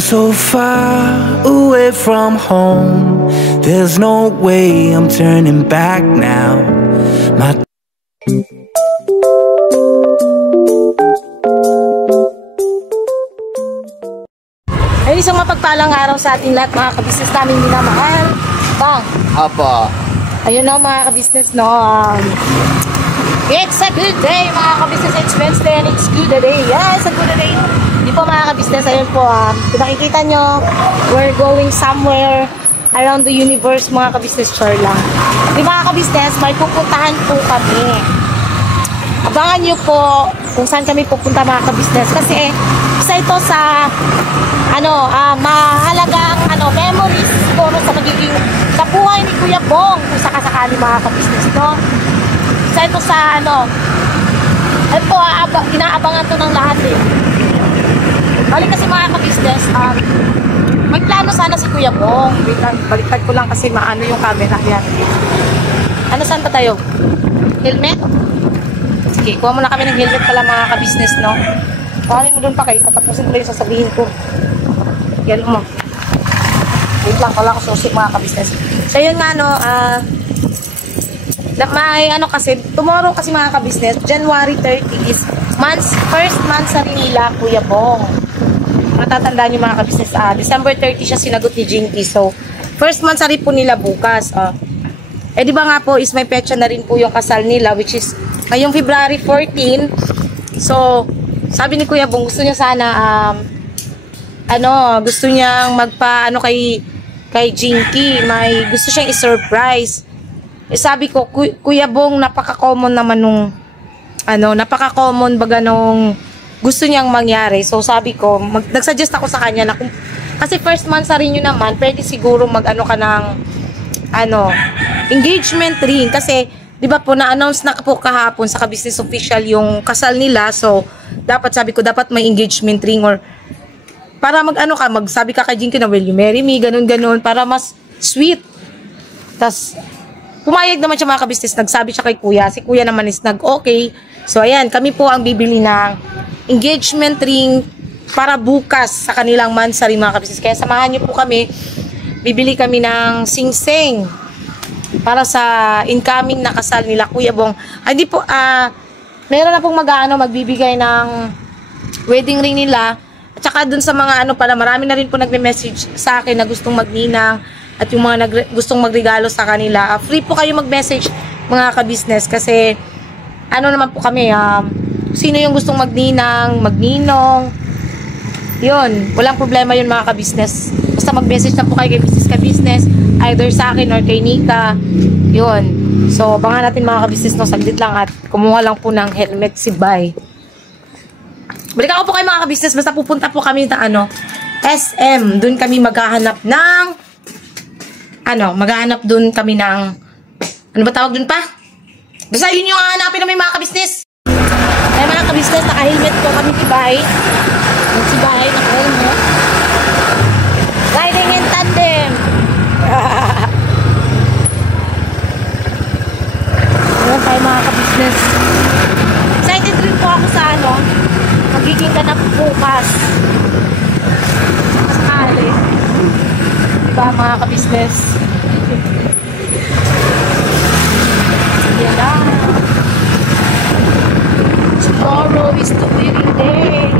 I'm so far away from home. There's no way I'm turning back now. My Ay, isang mapagpalang araw sa ating lahat, mga kabisnes namin minamahal. Bang! Apo. Ayun na mga kabisnes, no? It's a good day, mga kabisnes. It's Wednesday and it's good day. Yes, a good day. Di po mga kabisnes, ayun po. Kung nakikita nyo, we're going somewhere around the universe, mga kabisnes. Sure lang. Di mga kabisnes, may pupuntahan po kami. Abangan nyo po kung saan kami pupunta, mga kabisnes. Kasi isa ito sa mahalagang memories siguro sa magiging sa buhay ni Kuya Bong kung sakasakali, mga kabisnes, no? Isa ito sa ito, inaabangan to ng lahat eh. Balik kasi mga kabisnes, may plano sana si Kuya Bong. Baliktad ko lang kasi maano yung camera yan. Saan pa tayo? Helmet? Sige, kuha muna kami ng helmet pala, mga kabisnes, no? Kuhanin mo dun pa kayo, tatapusin ko lang yung sasabihin ko. Yan mo. Wait lang, wala ko susi, mga kabisnes. So yun nga, no, may kasi, tomorrow kasi, mga kabisnes, January 30 is first month sa rin nila, Kuya Bong. Matatandaan nyo, mga kabisnes, December 30 siya sinagot ni Jinky. So, first month sa rin po nila bukas. Di ba nga po, is may petsa na rin po yung kasal nila, which is ngayong February 14. So, sabi ni Kuya Bong, gusto niya sana, gusto niyang kay Jinky, may gusto siyang i-surprise. Sabi ko, Kuya Bong, napaka-common naman nung, napaka-common baga nung gusto niyang mangyari. So, sabi ko, nag-suggest ako sa kanya na kasi first month sa rin yun naman, pwede siguro ka ng, engagement ring. Kasi, di ba po, na-announce na po kahapon sa ka-business official yung kasal nila. So, sabi ko, dapat may engagement ring or para magsabi ka kay Jinky na, will you marry me? Ganun-ganun, para mas sweet. Tas, pumayag naman siya, mga kabisnes, nagsabi siya kay Kuya. Si Kuya naman is nag-okay. So, ayan, kami po ang bibili ng engagement ring para bukas sa kanilang mansari, mga kabisnes. Kaya samahan niyo po kami. Bibili kami ng sing-sing para sa incoming na kasal nila, Kuya Bong. Hindi po, meron na pong magbibigay ng wedding ring nila. At saka dun sa mga pala, marami na rin po nagme-message sa akin na gustong magninang at yung mga gustong magregalo sa kanila. Free po kayo mag-message, mga ka-business, kasi naman po kami, sino yung gustong magninang, magninong, yun, walang problema yun, mga ka-business. Basta mag-message na po kayo kay Business Ka-Business, either sa akin or kay Nika, yun. So, abangan natin, mga ka-business, no, saglit lang at kumuha lang po ng helmet si Bay. Balik ako po kayo, mga ka-business, basta pupunta po kami na SM, dun kami maghahanap ng maghahanap dun kami ng ano ba tawag dun pa? Basta yun yung hahanapin namin, mga ka-business. Ay, mga ka-business, naka-helmet po kami si Bay. Si Bay, naka-helmet. Riding in tandem. Ayan tayo, mga ka-business. Excited rin po ako sa magiging ganap bukas. Sakali. Diba, mga ka-business? Sige lang. Tomorrow is the wedding day.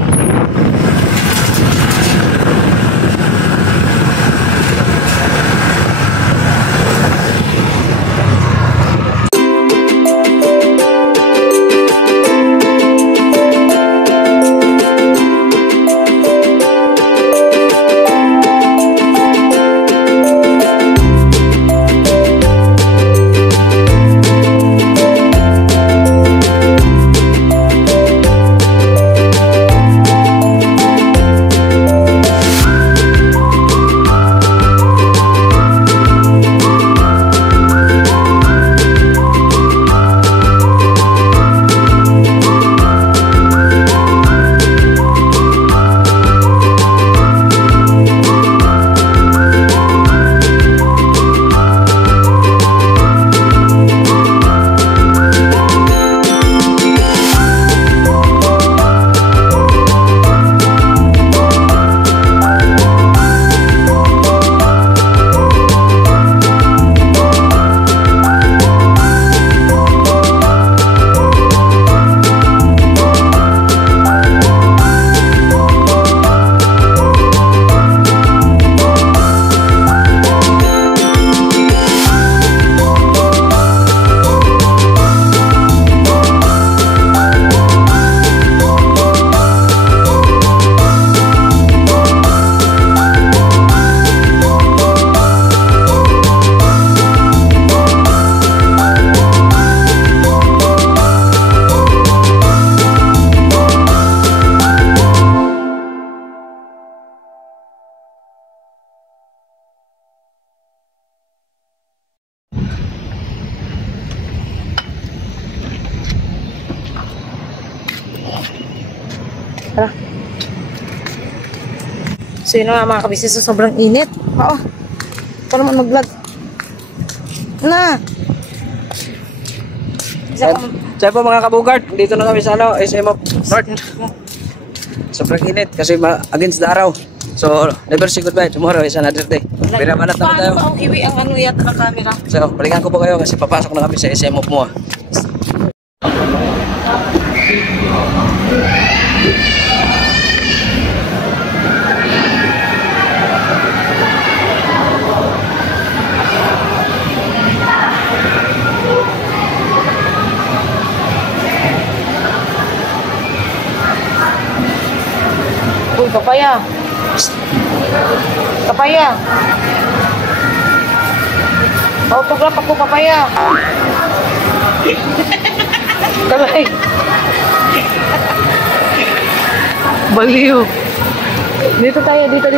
So yun na nga mga kabisnes, so sobrang init. Oo. Ito naman mag-vlog. Na. Saan po mga kabugard, dito na kami sa SM of North. Sobrang init kasi against the araw. So, never say goodbye. Tomorrow is another day. Binabanat naman tayo. Paano ba iwi ang ano yata ng camera? So, balikan ko po kayo kasi papasok na kami sa SM of Mua. Uy, papaya. Papaya. Autograph ako, papaya. Talay. Baliw. Dito tayo, dito.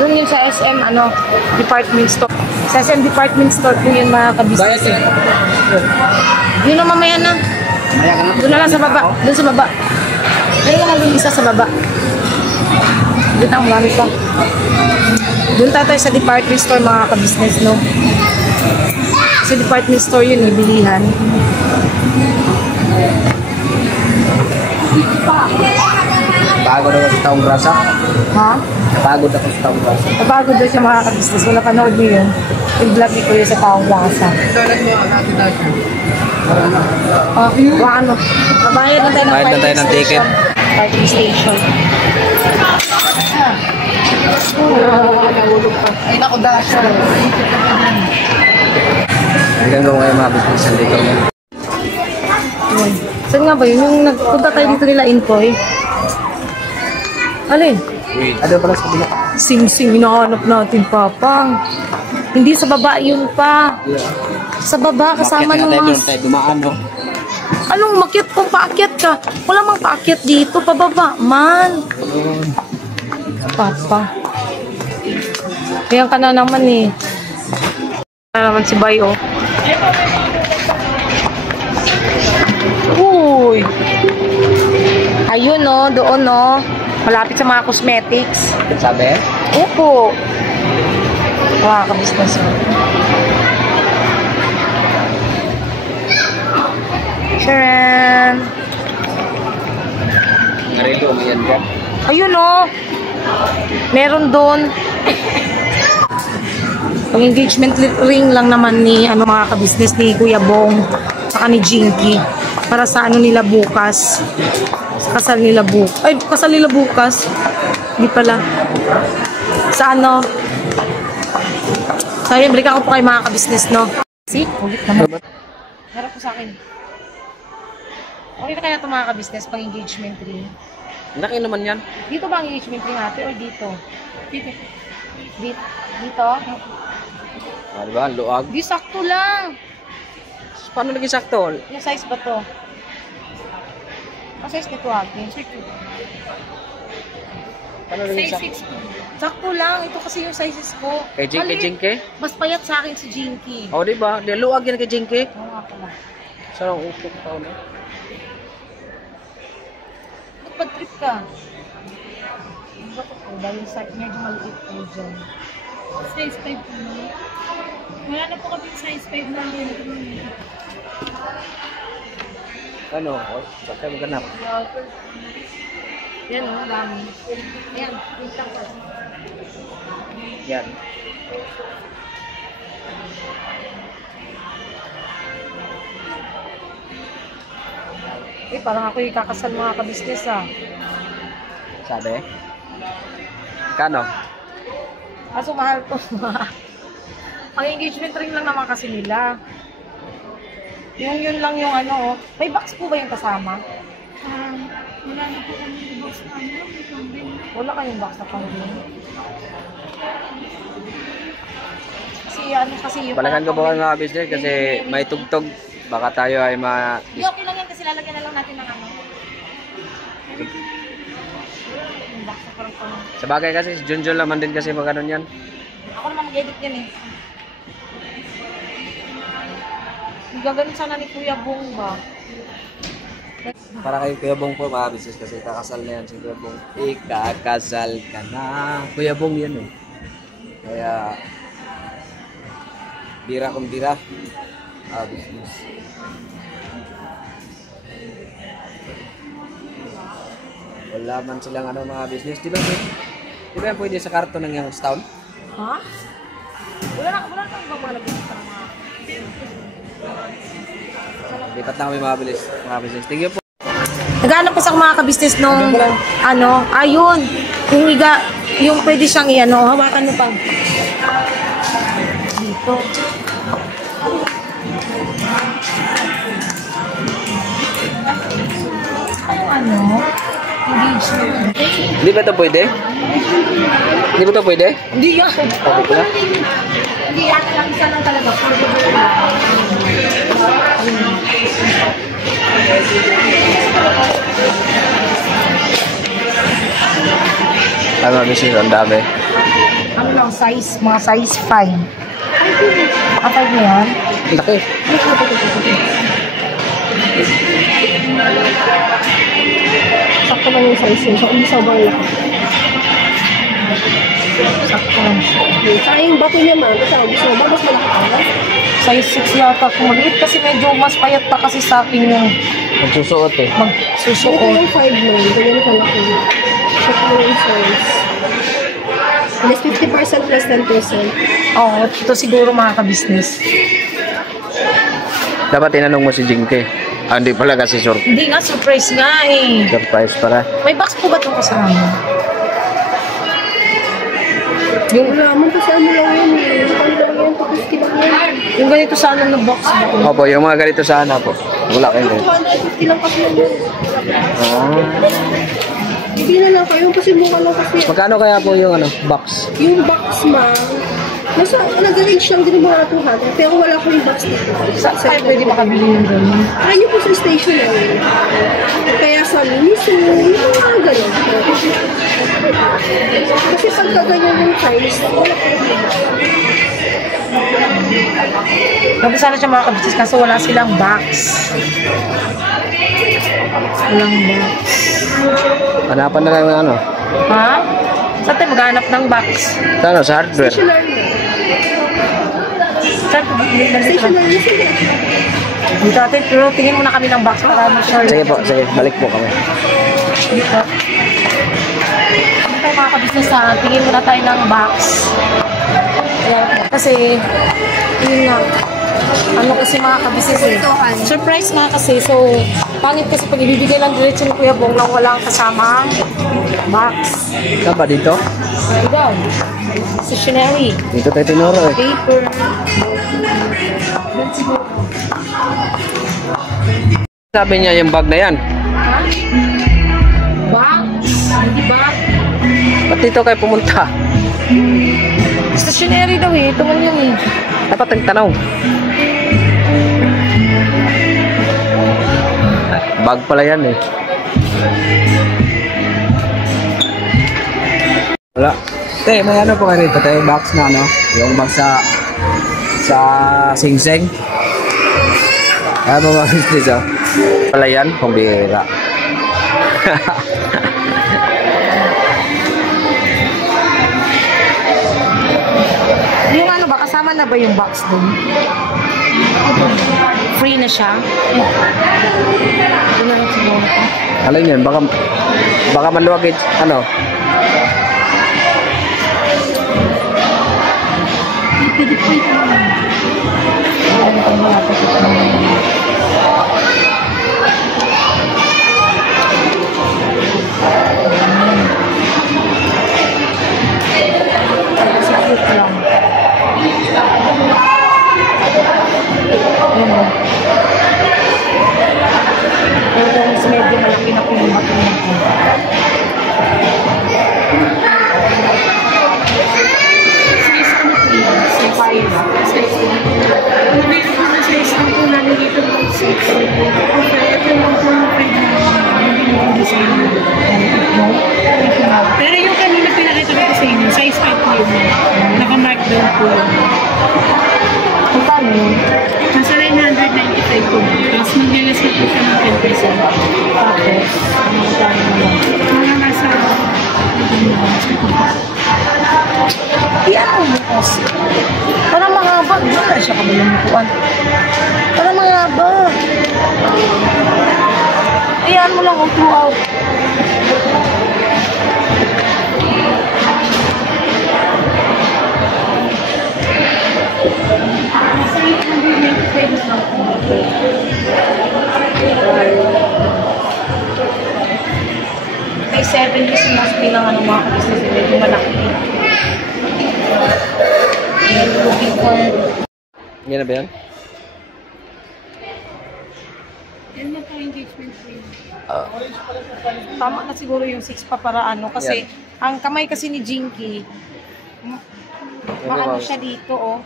Doon yun sa SM, department store. Sa SM department store po yun mga kabisnes. Yun na mamaya na. Doon na lang sa baba. Doon sa baba. Doon lang yung isa sa baba. Doon ang marami pa. Doon tayo sa department store mga kabisnes, no? Sa department store yun, bilihan. Pagod ako sa taong grasa. Ha? Pagod ako sa taong grasa. Napagod doon siya mga kabisnes. Kung napanood niyo yun, yung vlog ni Kuya sa taong lasa. Ano? Mabayad na tayo ng Bayad na tayo ng ticket. Parking station. Ay, naku, dasher. Hanggang gawa kayo mga businessan dito. Saan nga ba yun? Yung nagpunta tayo dito nila Inkoy. Alin? Ano pala sa bila? Sing-sing, hinahanap natin, Papang. Hindi sa baba yun pa. Sa baba, kasama ng mga... Tayo dumaan, no? Anong makyat kung paakyat ka? Wala mang paakyat dito, pababa. Man. Papa. Ayan ka na naman eh. Ayan naman si Bayo. Uy. Ayun no, doon no. Malapit sa mga cosmetics. Sabi? Opo. Mga kabisnes mo. Sharon. Narito, may yan ka. Ayun o. Meron doon. Ang engagement ring lang naman ni mga kabisnes ni Kuya Bong saka ni Jinky para sa nila bukas. Sa kasal nila bukas. Ay, kasal nila bukas. Hindi pala. Sa Sorry, balikan ko po kay mga kabisnes, no? See? Ulit naman. Harap po sa akin. Okay na kaya ito mga kabisnes pang engagement ring? Laki naman yan. Dito ba ang engagement ring natin or dito? Dito. Dito? Ah, diba? Luag. Di sakto lang. Paano naging sakto? Yung size ba to? Ang size nito atin? Paano naging sakto? Sakto lang. Ito kasi yung sizes ko. Kay Jinky? Mas payat sa akin si Jinky. O, diba? Di luag yan kay Jinky. Oo nga pala. Saan ang utok pa na? Ba't pag-trip ka? Bakit ko? Dahil medyo maliit po dyan. Size 5 po na. Wala na po kami size 5 na rin. Ano? Ba't tayo maghanap? Yan o, dami. Ayan, wait lang po. Yan. Eh, parang ako yung kakasal mga kabisnes Sabi? Kano? Kaso mahal to. Ang engagement ring lang naman kasi nila. Yun lang yung May box po ba yung kasama? Wala na po kami box na may kambing. Wala kayong box na pang-bin. Kasi yung... Balakan ko po kayo mga business kasi may tugtog. Baka tayo ay Hindi, okay lang yan kasi lalagyan na lang natin ng yung box na parang pang... Sa bagay kasi, si Junjun naman din kasi magkanon yan. Ako naman mag-edit yan eh. Gaganon sana ni Kuya Bong ba? Para kay Kuya Bong po mga business kasi kakasal na yan si Kuya Bong. Ikakasal ka na. Kuya Bong yan eh. Kaya bira kung bira. Business. Wala man silang ano mga business. Di ba yan pwede sa karton ng yung town? Ha? Wala na mga nabibigyan ng mga... Lipat na kami mga business. Thank you po. Naghanap ko sa mga kabisnes nung, ayun, yung pwede siyang hawakan mo pa. Dito. Engagement. Hindi ba ito pwede? Hindi ba ito pwede? Hindi yan. Okay ko na. Hindi yan. Isa lang talaga. Ano business ang dami. Ano lang, mga size 5. 5 na yan? Laki. Sakto lang yung size yun. So, hindi sobrang laki. Sakto lang. Saka yung bato niya man, kasi gusto mo ba mas malaki ka? Size 6 yata. Kung maliit kasi medyo mas payat pa kasi sa akin yung Magsusuot eh. Ito magsusuot. yung 5 mo, ito yung kalaki. Check mo yung size. Plus 50% plus 10%. Oo, ito siguro mga ka-business. Dapat tinanong mo si Jinky. Hindi pala kasi Hindi nga, surprise nga eh. surprise para. May box po ba itong kasama? Yung, Wala man kasi ano lang yun eh. Ano lang yan, 250 lang yan. yung ganito sana na box. Opo, yung mga ganito sana po. Wala kayo. 250 lang kasi yan. Hindi na lang kayo kasi mukha lang kasi. Magkano kaya po yung box? Yung box ma, nag-range lang din mga 200 pero wala ko yung box dito. Saan tayo pwede makabili ng ganun? Try nyo po sa stationery. Kaya sa Miniso, yung mga ganyan. Kasi pagka ganyan yung size, wala ko yung Sabi sana siya mga ka-business kaso wala silang box. Walang box. Hanapan na lang ng Ha? Saan tayo maghanap ng box? Sa hardware. stationery na. Saan tayo maghanap ng box? Stationery sila. Dito natin, pero tingin muna kami ng box para ma-sure. Sige po, sige. Balik po kami. Dito. Ano tayo mga ka-business ha? Tingin muna tayo ng box. Kasi, yun nga. Ano kasi mga ka-business eh. Surprise nga kasi. So, pangit kasi pag ibibigay lang diretso ni Kuya Bong lang walang kasamang box. Saan ba dito? Ito. Stationery. Dito tayo tinuro eh. Paper. Sabi niya yung bag na yan. Ha? Box? Hindi ba? Ba't dito kayo pumunta? Stationery daw eh. Ito man yun eh. Dapat nagtanaw. Bag pala yan eh. Wala. Te, may ano po kayo rito? Tayo box na yung box sa Sing Sing. Ano mga business Pala yan, kumbira. Yung ano ba, kasama na ba yung box dun? Free na siya? Ito na lang siguro ko. Alin yan? Baka maluwag Pwede po ito naman. Ayan, ito wala pa ito naman. Sakit lang. Ayan o. Pero kung mas medyo malaki na po yung matunan ko. Pero yung kanina pinakita ko sa inyo, size 5 po yun. Naka-mark down po yun. Magkano yun? Nasa 995 po. Tapos mag-galas po siya ng 1%. Tapos, ang magkano na lang. Mga nasa Iyan mo bukas. Para mahaba. Wala siya kabalumukuan. Para mahaba. Iyan mo lang throughout. nasa 895 na po. May 7 kasi mas bilang ano mga business medyo malaki. Looking for Yan na ba yan? Yan na po engagement po yun. tama na siguro yung 6 pa para ano kasi ang kamay kasi ni Jinky maano siya dito oh.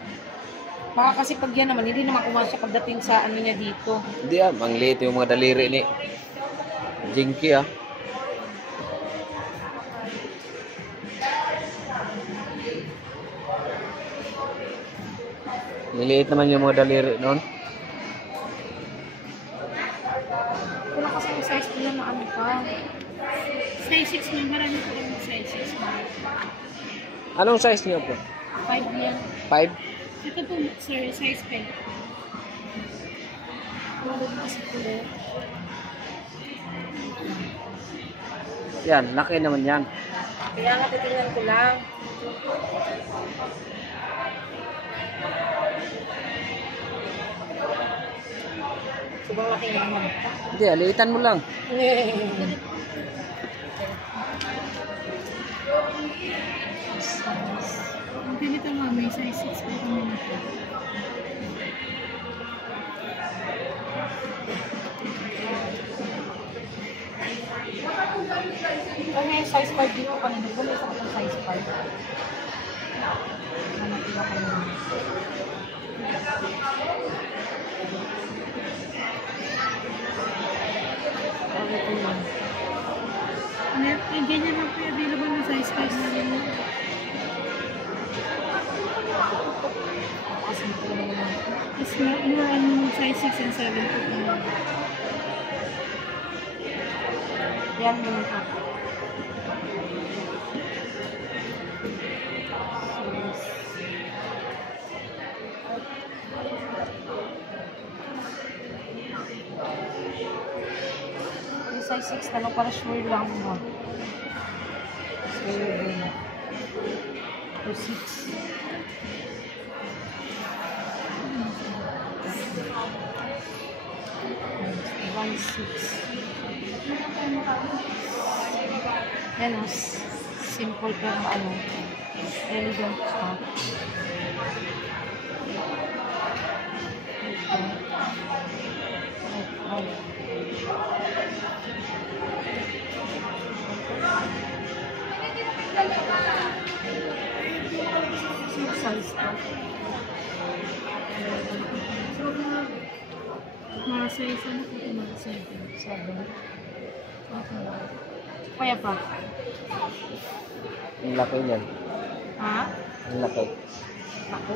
Baka kasi pag yan naman hindi naman kumasya pagdating sa ano niya dito. Hindi ang liit yung mga daliri ni Jinky Liliit naman yung mga daliri noon. Wala kasi yung size nila na ano pa. Size 6 na, marami po kami size 6 na. Anong size niyo po? 5 yan. 5? Ito po, sir, size 5. Tulog kasi kulit. Yan, laki naman yan. Kaya nga titingnan ko lang. Sobrang laki naman. Hindi, liitan mo lang. Ang ganito mga may size 6 po kami nito. Ano yung size 5 dito kanina? Wala isa akong size 5. Ano iba kanina? Ito yun. Ang ganyan lang po yung available na size 5 na rin. Kasi ito naman. Tapos more on size 6 and 7 po kami. Yan mo nito. Yung size 6 na lang para sure lang mo. So, 6. One 6. Yan o, simple pero ano, elegant siya. Size to. Mga size ano po ito mga 7. 7. Kaya pa? Ang laki niyan. Ha? Ang laki. Ako?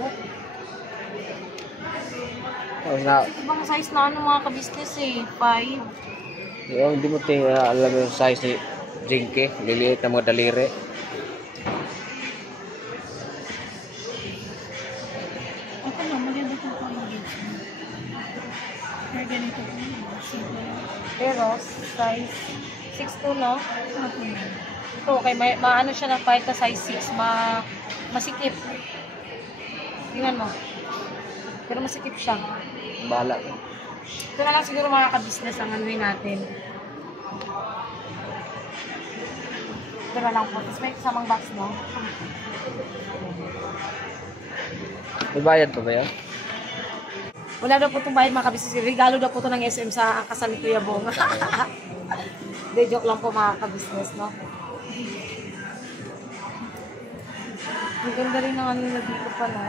Tapos na, Ibang size na ano mga ka-business eh. 5. hindi mo alam yung size ni Jinky. Liliit na mga daliri. Ito lang, maganda po po engagement. Kaya ganito po. Simple. Pero size 6'2", no? Ako na. Ito, okay, maano siya ng 5 na size 6. Masikip. Tingnan mo. Pero masikip siya. Bahala. Ito na lang siguro mga ka-business ang anuin natin. Ito na lang po. Tapos may kasamang box, no? May bayad pa ba yan? Wala daw po itong bayad mga ka-business. Regalo daw po ito ng SM sa kasal ni Kuya Bong. Hindi, joke lang po mga ka-business, no? Ang ganda rin ng ano na dito pa, no?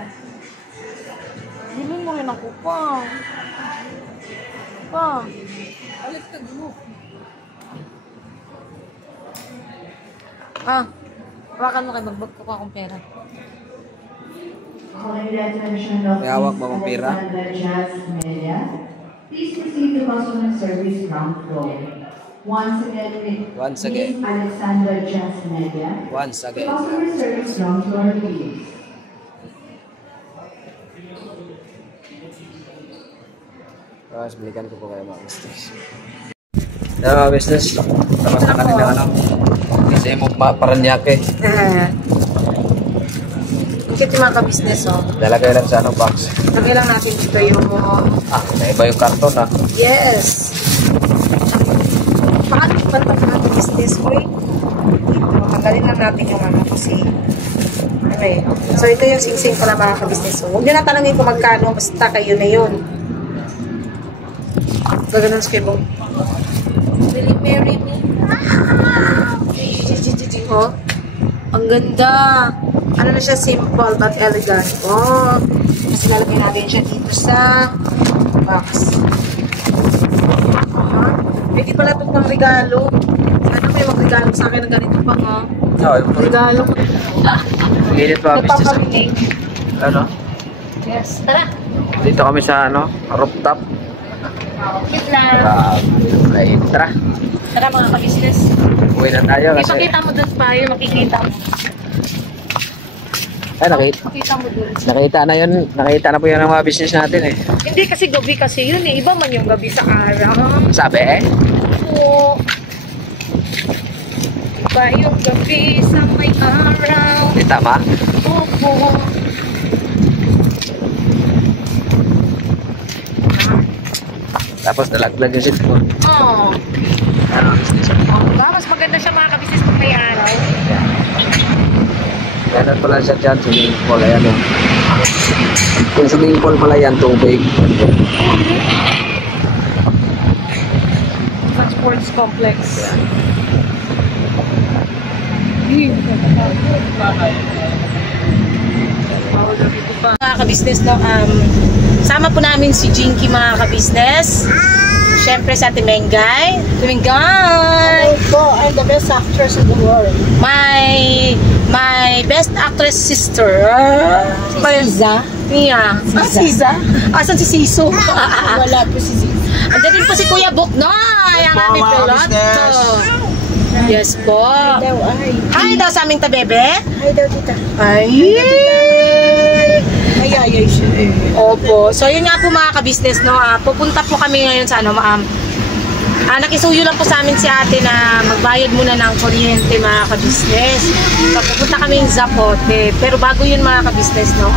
Bilhin mo rin ako pa. Pa. Alit mo. Ah, hawakan mo kayo. Magbag ko pa akong pera. May hawak ba mong pera? Please proceed to customer service ground floor. Once again, Once again. Miss Alexandra Jasnedia. Once again. Customer service ground floor, please. Tapos balikan ko po kayo mga business. Yan mga business. Tapos na kanila ano. Kasi mo Paranaque. Bakit yung mga ka-business, oh? Lalagay lang sa anong box. Lagay lang natin dito yung... Naiba yung karton Yes! Paano ba ito mga ka-business, boy? Dito, tanggalin lang natin yung ano kasi... Ano eh. So, ito yung sing-sing pala mga ka-business. So, huwag nyo na tanongin kung magkano, basta kayo na yun. Gaganon sa kayo, Will you marry me? Oh, ang ganda. Ano na siya, simple but elegant. Oh, kasi lalagay natin siya dito sa box. Pwede pala itong pang regalo. Sana may mag-regalo sa akin ng ganito pang regalo. Init pa business. Nagpapaminig. Ano? Yes, tara. Dito kami sa ano, rooftop. Cute na. Tara. Tara mga ka-business. Uwi na tayo kasi... Ipakita mo dun pa yung makikita mo. Ay, Makita mo dun. nakita na yun. Nakita na po yun ang mga business natin eh. Hindi kasi gabi kasi yun eh. Iba man yung gabi sa araw. Sabi eh? Oo. Iba yung gabi sa may araw. Di tama? Opo. Tapos nalaglag yung seat ko. Oo. Ano ang business? Diba? Mas maganda siya mga kabisnes pag may araw. Meron pala siya dyan, swimming pool. Ayan o. Yung swimming pool pala yan, tubig. Sa sports complex. Mga kabisnes, no, sama po namin si Jinky mga kabisnes. Siyempre sa Timengay. Timengay! I'm the best actress in the world. My best actress sister. Siza? Yeah. Siza? Asan si Siso? Wala po si Siza. Andiyan din po si Kuya Buknoy, ang aming piloto. Yes po. Daw ay. Hi daw sa aming tabebe. Ay daw tita. Ay! Mayayay siya eh. Opo. So, yun nga po mga kabisnes, no? Pupunta po kami ngayon sa ano, nakisuyo lang po sa amin si ate na magbayad muna ng kuryente mga kabisnes. So, pupunta kami ng Zapote. Pero bago yun mga kabisnes, no?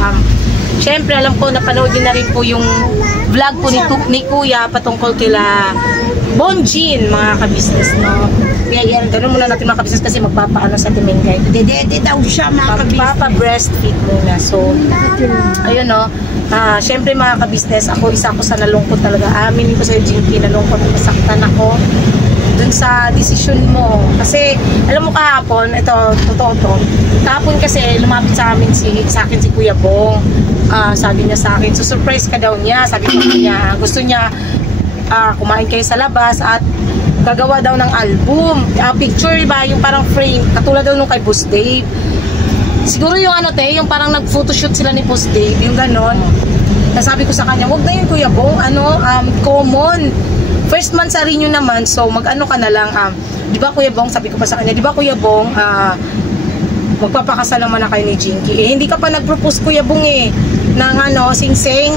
Siyempre, alam ko, napanood din na rin po yung vlog po ni Kuya patungkol kila Bonjin, mga kabisnes, no? Kaya yan, ganun muna natin mga kabisnes kasi magpapaano sa Timengay. Dede daw siya mga kabisnes. Magpapa-breastfeed muna. So, ayun, no? Siyempre mga kabisnes, isa ako sa nalungkot talaga. Aminin ko sa Jinky, nalungkot, masaktan ako dun sa desisyon mo. Kasi, alam mo kahapon, ito, totoo to. Kahapon kasi, lumapit sa akin si Kuya Bong. Sabi niya sa akin, so surprise ka daw niya. Sabi ko niya, gusto niya kumain kayo sa labas at gagawa daw ng album. Picture ba, yung parang frame, katulad daw nung kay Boss Dave. Siguro yung yung parang nag-photoshoot sila ni Boss Dave, yung ganon. Sabi ko sa kanya, wag na yun Kuya Bong, common. First month sa renew naman, so mag-ano ka na lang, di ba Kuya Bong, sabi ko pa sa kanya, di ba Kuya Bong, magpapakasal naman na kayo ni Jinky. Hindi ka pa nag-propose Kuya Bong ng sing-sing.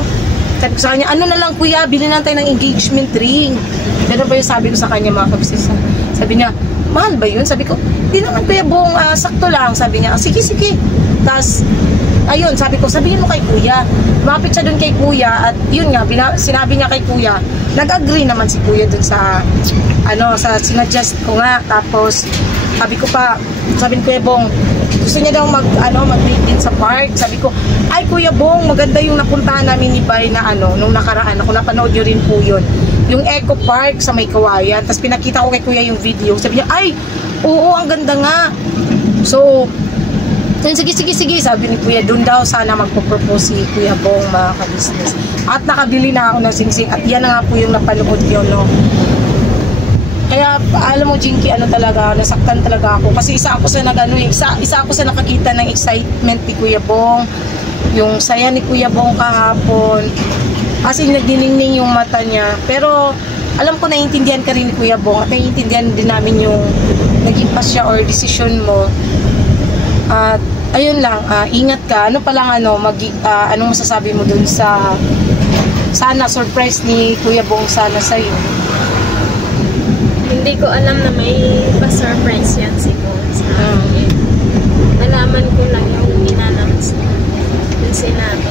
Sabi ko sa kanya, ano na lang Kuya, bilhin lang tayo ng engagement ring. Pero ba yung sabi ko sa kanya mga kabisnes, sabi niya, mahal ba yun? Sabi ko, di naman Kuya Bong, sakto lang. Sabi niya, sige. Tapos, ayun, sabi ko, sabihin mo kay Kuya. Lumapit siya dun kay Kuya at yun nga, sinabi niya kay Kuya, nag-agree naman si Kuya dun sa sinadjust ko nga. Tapos, sabi ko pa, sabi ni Kuya Bong, gusto niya daw mag-date din sa park. Sabi ko, ay Kuya Bong, maganda yung napuntahan namin ni Bay na nung nakaraan. Ako napanood nyo rin po yun. Yung Eco Park sa May Kawayan. Tapos pinakita ko kay Kuya yung video. Sabi niya, ay, oo, ang ganda nga. So, sige, sabi ni Kuya, doon daw sana magpo-propose si Kuya Bong mga kabisnes. At nakabili na ako ng sing-sing. At yan na nga po yung napanood yun, no? Kaya, alam mo, Jinky, talaga, nasaktan talaga ako. Kasi isa ako sa nakakita ng excitement ni Kuya Bong. Yung saya ni Kuya Bong kahapon. As in, nagdiningning yung mata niya. Pero, alam ko naiintindihan ka rin ni Kuya Bong at naiintindihan din namin yung naging pasya or decision mo. At, ayun lang, ingat ka. Ano pa lang, anong masasabi mo dun sa sana surprise ni Kuya Bong sana sa'yo? Hindi ko alam na may pa-surprise yan si Bong sa akin. Nalaman ko lang yung in-announce yung sinabi.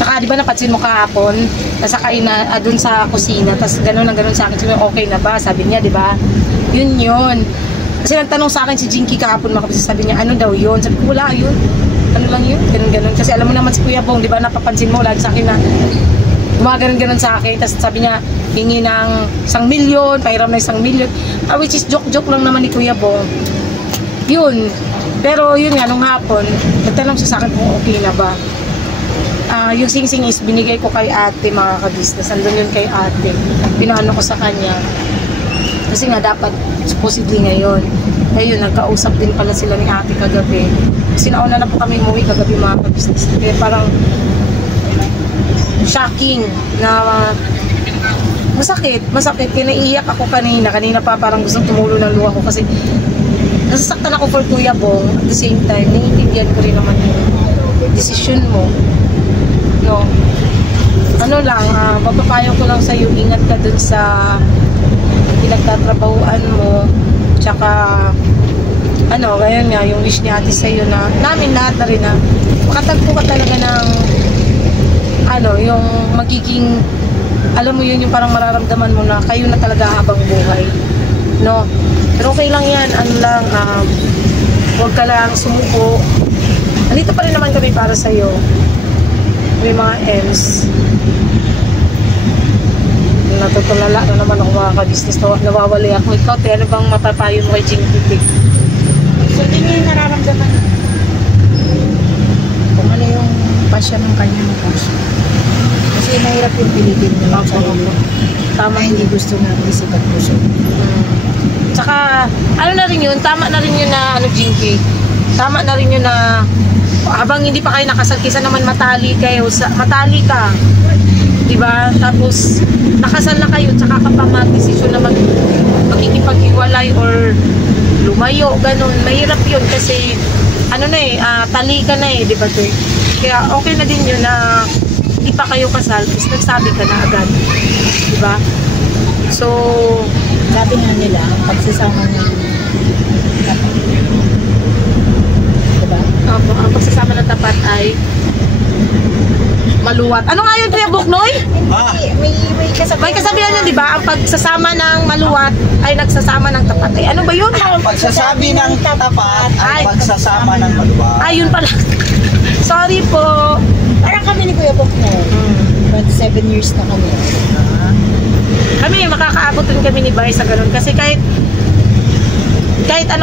Tsaka, di ba napansin mo kahapon, nasakay na dun sa kusina, tapos gano'n sa akin, sabi, okay na ba? Sabi niya, di ba? Yun. Kasi nagtanong sa akin si Jinky kahapon, sabi niya, ano daw yun? Sabi ko, wala yun. Ano lang yun? Ganun. Kasi alam mo naman si Kuya Bong, di ba, napapansin mo lagi sa akin na gumaganon sa akin. Tapos sabi niya, hingi ng 1 milyon, pahiram na 1 milyon. Which is joke lang naman ni Kuya Bong. Yun. Pero yun nga, nung hapon, nagtanong siya sa akin kung okay na ba. Yung sing-sing is binigay ko kay ate, mga ka-business. Andun yun kay ate. Pinaano ko sa kanya. Kasi nga dapat supposedly ngayon. Ngayon, nagkausap din pala sila ni ate kagabi. Kasi nauna na po kami umuwi kagabi, mga ka-business. Kaya parang shocking na masakit. Kaya naiiyak ako kanina pa parang gustong tumulo ng luha ko kasi nasasaktan ako for Kuya Bong. At the same time, naiintindihan ko rin naman yung decision mo. No. Ano lang, papapayo ko lang sa'yo, ingat ka dun sa pinagtatrabahuan mo. Tsaka, ngayon nga, yung wish ni ate sa'yo na, namin lahat na rin na, makatagpo ka talaga ng, yung magiging, alam mo yun, yung parang mararamdaman mo na kayo na talaga habang buhay. No? Pero okay lang yan, huwag ka lang sumuko. Andito pa rin naman kami para sa'yo. May mga M's. Natutulala na naman ako, mga ka-business. Nawawali ako. Ikaw, ano bang mapapayo mo kay Jinky? So, din yung nararamdaman kung ano yung pasya ng kanya ng puso. Kasi mahirap yung pilitin niya sa iyo. Tama, hindi gusto na isip at puso. Tsaka, na rin yun, tama na rin yun na, Jinky. Tama na rin yun na habang hindi pa kayo nakasal, kisa naman matali ka, diba? Tapos nakasal na kayo, tsaka ka pa mag-desisyon na magkikipag-iwalay or lumayo, ganun. Mahirap yun kasi tali ka na diba? Kaya okay na din yun na hindi pa kayo kasal, is nagsabi ka na agad, diba? So, sabi nga nila, pagsasama ng ang pagsasama ng tapat ay maluwat. Ano nga yun, Kuya Buknoy? May kasabihan yun, di ba? Ang pagsasama ng maluwat ay nagsasama ng tapat. Ay, ano ba yun? Ang pagsasabi ng tapat ay pagsasama ng maluwat. Ay, yun pala. Sorry po. Parang kami ni Kuya Buknoy. 27 years na kami. Kami, makakaabot din kami ni Bay sa ganun. Kasi kahit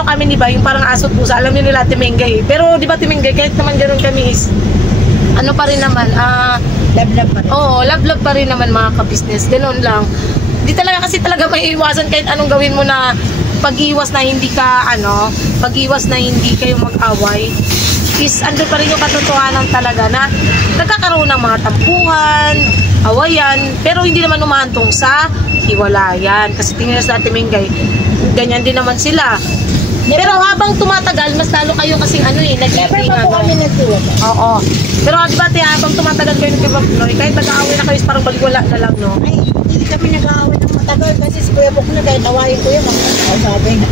kami ni Bay, yung parang asot pusa, alam niyo nila Timengay. Pero di ba Timengay, kahit naman ganoon kami is, pa rin naman, love pa rin. Oo, love pa rin naman, mga ka-business. Ganoon lang. Di talaga kasi talaga may iwasan kahit anong gawin mo na pag-iwas na hindi ka, pag-iwas na hindi kayo mag-away. Is, ando pa rin yung katotohanan talaga na nagkakaroon ng mga tampuhan, awayan, pero hindi naman umahantong sa hiwalayan. Kasi tingnan sa Timengay, ganyan din naman sila. Pero habang tumatagal, mas lalo kayo kasing nagiging kami nagtiwala. Oo. Pero diba, habang tumatagal kayo ng Buknoy, kahit nag-aaway na kayo, parang baliwala na lang, no? Ay, hindi kami nag-aaway ng matagal kasi si Kuya Buknoy, kahit awayin ko yun, sabi nga.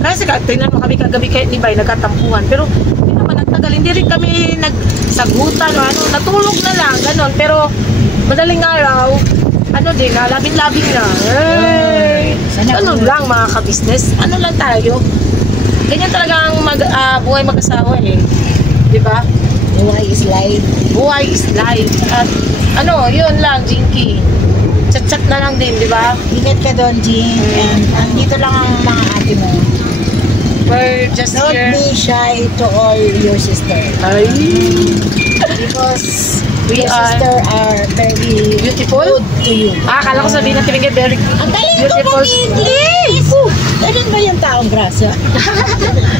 Kasi tingnan mo kami kagabi kahit ni Bay, nagkatampuhan. Pero hindi naman nagtagal, hindi rin kami nagsagutan o natulog na lang, ganon. Pero madaling araw, labing-labing na. Ganun lang, mga ka-business. Lang tayo. Ganyan talaga ang buhay mag-asawa Diba? Buhay is life. Buhay is life. At yun lang, Jinky. Chat-chat na lang din, diba? Ingat ka doon, Jing. And andito lang ang mga ate mo. We're just Don't here. be shy to all your sisters. Ay. Because We your are sister are very beautiful good to you. Akala ko sabihin natin very Ang galing ko beautiful. mag-English! Ganun ba yung taong grasya?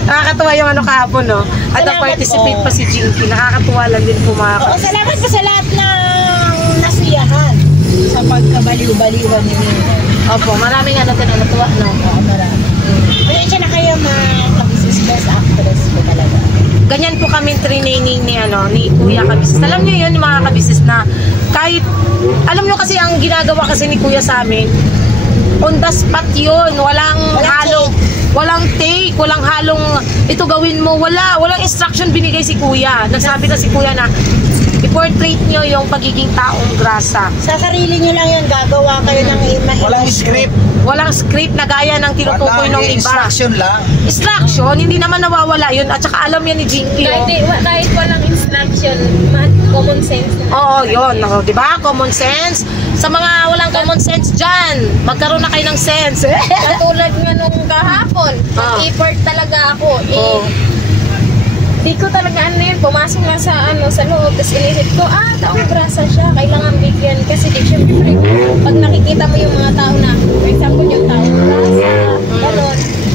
Nakakatuwa yung ano kahapon, no? At Salamat participate po. pa si Jinky. Nakakatuwa lang din po mga Oo, salamat po sa lahat ng nasiyahan sa pagkabaliw-baliwan ni Ninong. Opo, maraming ano din natuwa, no? Oo, marami. Pasensya na kayo mga kabisnes best actress po talaga. Ganyan po kami training ni Kuya Kabisnes. Alam niyo yun, yung mga kabisnes na kahit, alam niyo kasi ang ginagawa kasi ni Kuya sa amin, on the spot yun. Walang halong, walang take, walang halong, ito gawin mo. Walang instruction binigay si Kuya. Nagsabi na si Kuya na, i-portrait niyo yung pagiging taong grasa. Sa sarili nyo lang yan, gagawa kayo ng Walang script. Walang script na gaya ng tinutukoy ng iba. Instruction lang. Instruction, hindi naman nawawala yun. At saka alam yan ni Jinky. Kahit walang instruction, common sense na. Oo, yun. No, diba? Common sense. Sa mga walang common sense dyan, magkaroon na kayo ng sense. Katulad nga nung kahapon, nag-effort talaga ako. Di ko talaga pumasok na sa loob, tapos inisip ko, taong grasa siya, kailangan bigyan. Kasi di syempre, pag nakikita mo yung mga tao na, for example, yung taong grasa,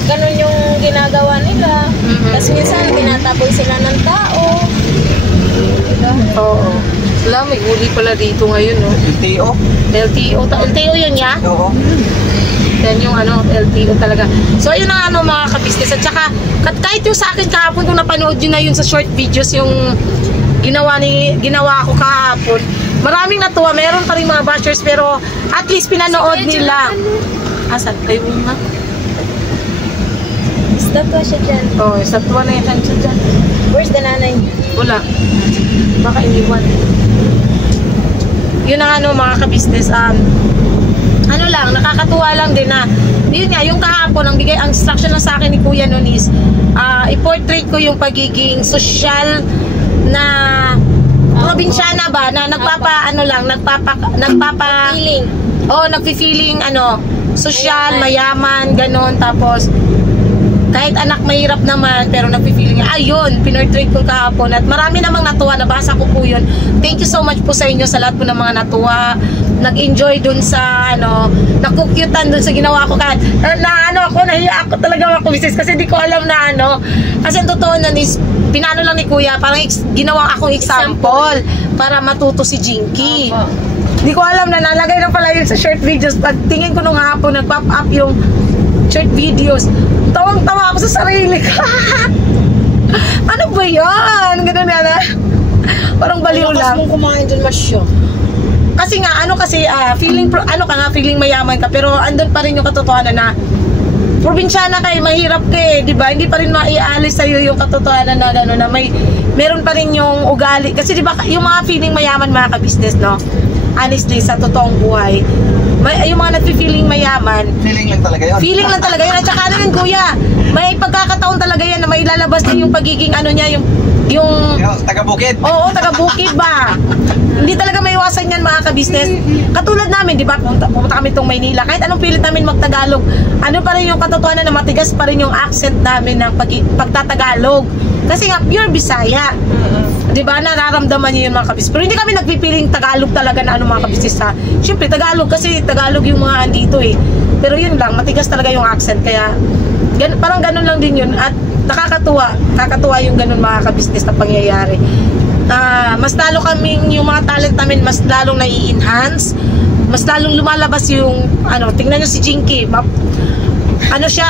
ganon yung ginagawa nila. Tapos minsan, tinataboy sila ng tao. Diba? Oo. Wala, may huli pala dito ngayon, no? LTO. LTO yun niya? Oo. Yan yung LTO talaga. So, ayun na mga kabisnes. At saka, kahit yung sa akin kahapon, kung napanood yun na yun sa short videos, yung ginawa ko kahapon, maraming natuwa. Meron pa rin mga bashers, pero at least pinanood nila. Asan kayo nga? Statwa siya dyan. Oo, statwa na yan siya dyan. Where's the nanay? Wala. Baka iniwan. Yun ang mga kabisnes. Nakakatuwa lang din na yun nga, yung kahapon ang instruction na sa akin ni Kuya nun is i-portrait ko yung pagiging social na probinsyana ba na nagpi-feeling social, mayaman, ganon. Tapos kahit anak mahirap naman pero nagpi-feeling ayun, pinortrait ko kahapon at marami namang natuwa, nabasa ko po yun. Thank you so much po sa inyo, sa lahat po ng mga natuwa, nag-enjoy dun sa nakukyutan dun sa ginawa ko. Kahit nahiya ako talaga mga kumisis kasi di ko alam na kasi ang totoo nun is pinano lang ni Kuya, parang ginawa akong example para matuto si Jinky. Di ko alam na nalagay na pala yun sa short videos. Pag tingin ko nung hapon, nag-pop up yung short videos, tawang-tawa ako sa sarili ko. Ano ba yan? Ganun na. Parang baliw lang. Mong kumain dun masyo. Kasi nga, feeling mayaman ka, pero andun pa rin yung katotohanan na probinsyana ka mahirap ka di ba? Hindi pa rin maialis sa'yo yung katotohanan na meron pa rin yung ugali. Kasi di ba, yung mga feeling mayaman mga ka-business, no? Honestly, sa totoong buhay, yung mga nagpi-feeling mayaman, Feeling lang talaga yun. feeling lang talaga yun. At saka yun, Kuya, may pagkakataon talaga yan na may lalabas na yung pagiging yung taga-bukid. oo, taga-bukid ba? Hindi talaga may iwasan yan mga ka-business. Katulad namin, di ba, pumunta kami itong Maynila. Kahit anong pilit namin magtagalog, pa rin yung katotohanan na matigas pa rin yung accent namin ng pagtatagalog. Kasi nga, pure Bisaya. Di ba, nararamdaman niyo yung mga kabisnes. Pero hindi kami nagpipiling Tagalog talaga na mga kabisnes ha. Siyempre, Tagalog kasi Tagalog yung mga andito Pero yun lang, matigas talaga yung accent. Kaya, parang ganun lang din yun. At nakakatuwa yung ganun mga kabisnes na pangyayari. Mas lalo kaming, yung mga talent namin, mas lalong nai-enhance. Mas lalong lumalabas yung, tingnan nyo si Jinky. Siya,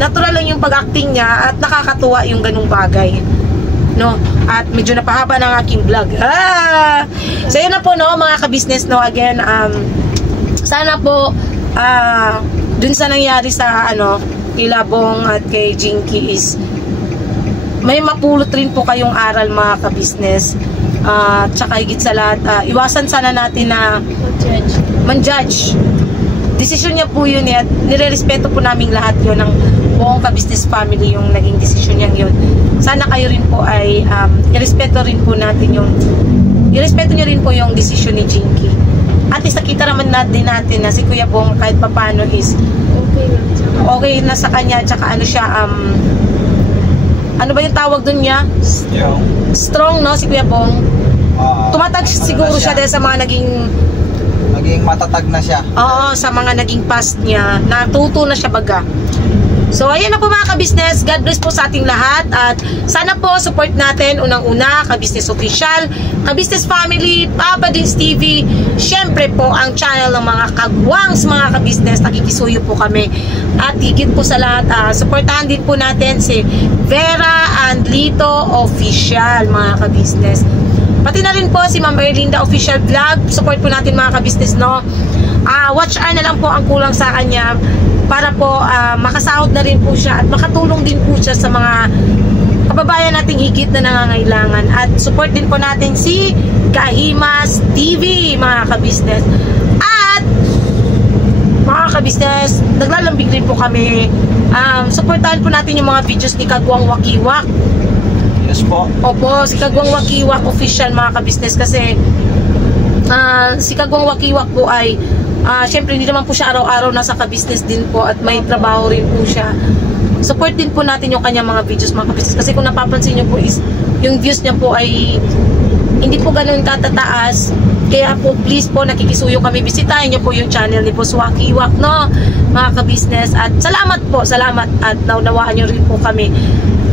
natural lang yung pag-acting niya at nakakatuwa yung ganung bagay. No? At medyo napahaba ng aking vlog. So yun na po mga ka-business again, sana po dun sa nangyari sa kila Bong at kay Jinky is may mapulot rin po kayong aral mga ka-business. Tsaka higit sa lahat, iwasan sana natin na man-judge. Desisyon niya po yun at nire-respeto po namin lahat yun ng buong ka-business family yung naging desisyon niya yun. Sana kayo rin po ay irespeto rin po natin irespeto niyo rin po yung desisyon ni Jinky. At least nakita naman natin na si Kuya Bong kahit papano is okay na sa kanya, tsaka siya ano ba yung tawag dun niya? Strong, no, si Kuya Bong. Tumatag siguro siya dahil sa mga naging Naging matatag na siya. Oo, sa mga naging past niya, natuto na siya baga. So, ayan na po mga ka-business. God bless po sa ating lahat. At sana po support natin unang-una, ka-business official, ka-business family, Papa Dins TV. Syempre po ang channel ng mga kagwangs, mga ka-business. Nakikisuyo po kami. At higit po sa lahat, supportahan din po natin si Vera and Lito Official, mga ka-business. Pati na rin po si Ma'am Erlinda Official Vlog. Support po natin mga ka-business, no? Watch hour na lang po ang kulang sa kanya para po makasahod na rin po siya at makatulong din po siya sa mga kababayan nating higit na nangangailangan. At support din po natin si Kahimas TV, mga ka-business. At mga ka-business, naglalambing rin po kami. Supportahan po natin yung mga videos ni Kagwang Wakiwak. Yes po. Opo, si Kagwang Wakiwak Official, mga ka-business, kasi si Kagwang Wakiwak po ay syempre hindi naman po siya araw-araw nasa ka-business din po at may trabaho rin po siya. Support din po natin yung kanyang mga videos, mga ka-business, kasi kung napapansin nyo po is yung views niya po ay hindi po ganun katataas. Kaya po please po, nakikisuyo kami, bisitahin nyo po yung channel ni Boss Wakiwak, no, mga ka-business. At salamat po, salamat, at naunawaan nyo rin po kami.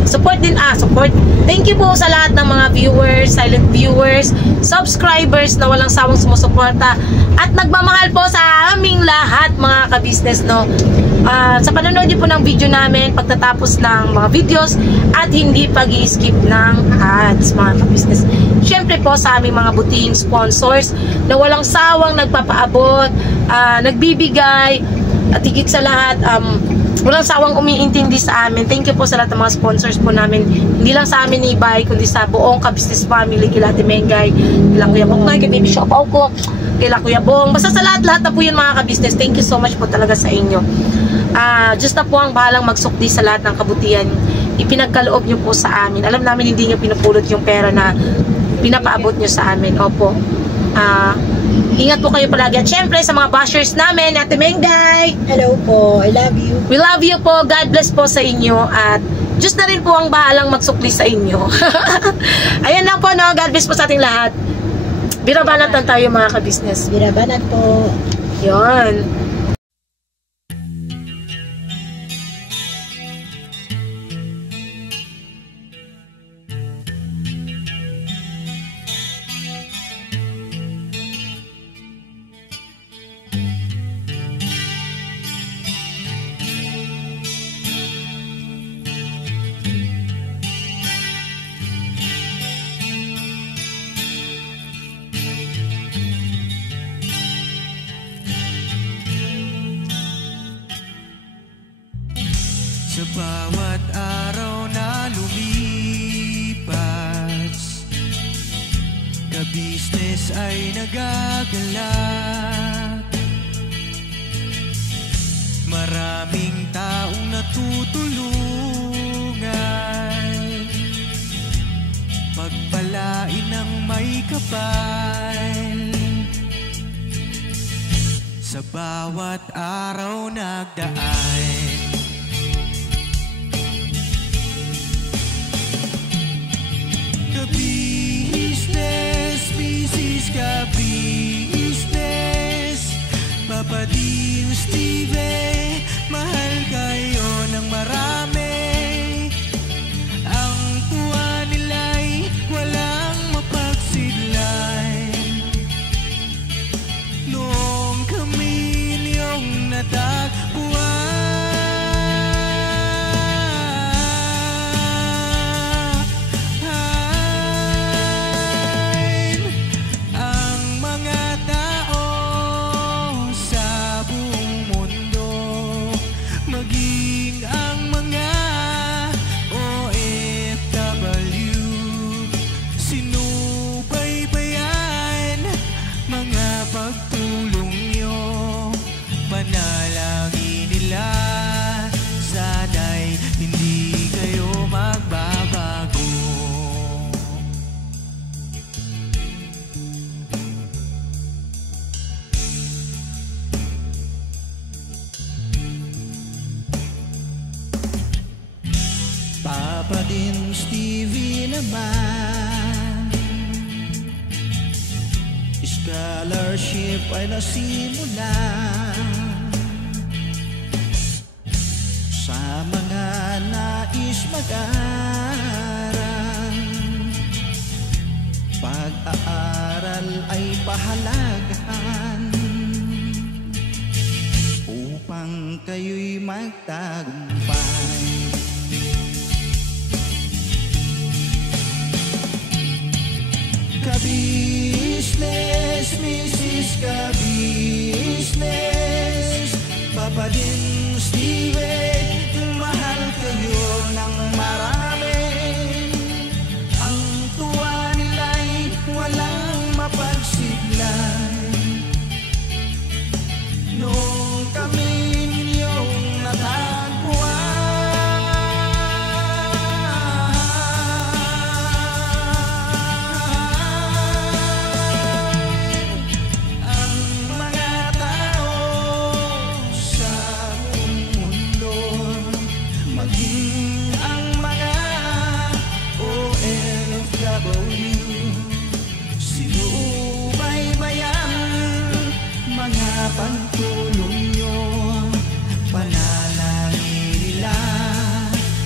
Support din, support. Thank you po sa lahat ng mga viewers, silent viewers, subscribers na walang sawang sumusuporta at nagmamahal po sa aming lahat, mga ka-business, no. Sa panonood niyo po ng video namin pagtatapos ng mga videos at hindi pag-i-skip ng ads, mga ka-business. Syempre po sa aming mga butihing sponsors na walang sawang nagpapaabot, nagbibigay, at higit sa lahat, walang sawang umiintindi sa amin. Thank you po sa lahat ng mga sponsors po namin. Hindi lang sa amin ni Ibay, kundi sa buong ka-business family, kila Ate Mengay, kila Kuya Boknoy, kay Baby Shop ko, kila Kuya Bong. Basta sa lahat-lahat na po yun, mga ka-business. Thank you so much po talaga sa inyo. Diyos na po ang bahalang magsukli sa lahat ng kabutihan. Ipinagkaloob nyo po sa amin. Alam namin hindi nyo pinupulot yung pera na pinapaabot nyo sa amin. Opo. Ingat po kayo palagi. At syempre sa mga bashers namin, Ate Mengay, Hello po, I love you. we love you po. God bless po sa inyo. At Diyos na rin po ang bahalang magsukli sa inyo. Ayan lang po, no? God bless po sa ating lahat. Birabanatan tayo, mga ka-business. Birabanat po. Yun. Sa bawat araw na lumipas, ka-business ay nagagalak. Maraming taong natutulungan, pagpalain ng may kapal. Sa bawat araw nagdaan, ka-business, business ka-business, Papa Dins TV, mahal kayo ng marami. Ang tuwa nila'y walang mapagsidlay. Noong kami niyong natagpuan, Papa Dins TV naman, Scholarship ay nasimula sa mga nais mag-aral. Pag-aaral ay pahalagahan upang kayo'y magtagumpay. Ka-business, Mrs. Ka-business, Papa din Steven, mahal kayo ng marami. Ang tuwa nila'y walang mapagsiglay. Noong kami ninyong natagpuan, pagtulong nyo, panalangin nila,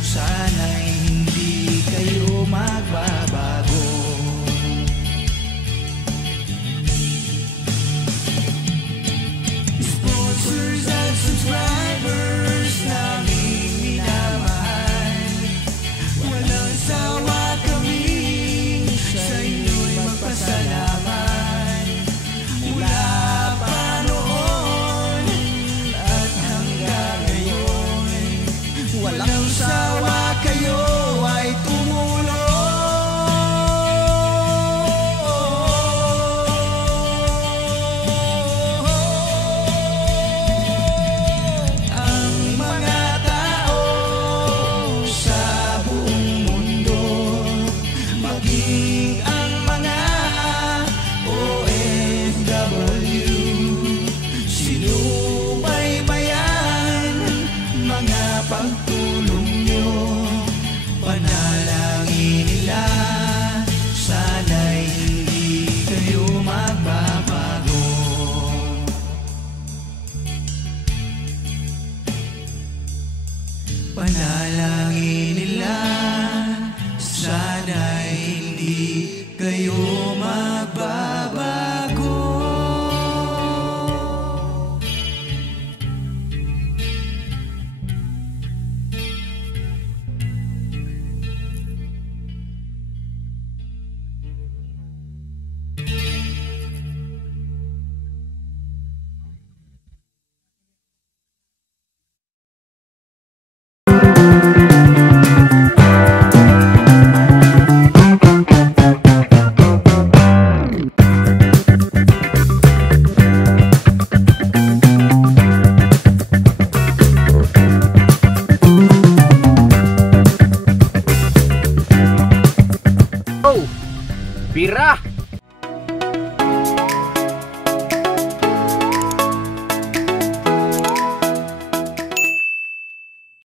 sana'y hindi kayo magbabago. Sponsors at subscribers naming minamahal, walang sawa kami sa inyo'y magpasalamat. Mula pa noon at hanggang ngayon, walang sawa kayo ay tumulong. Ang mga tao sa buong mundo, maging ang mga OFW, sinubaybayan mga pagtulong nyo, panalangin nila, sana'y hindi kayo magbabago. Panalangin nila, sana'y hindi kayo magbabago.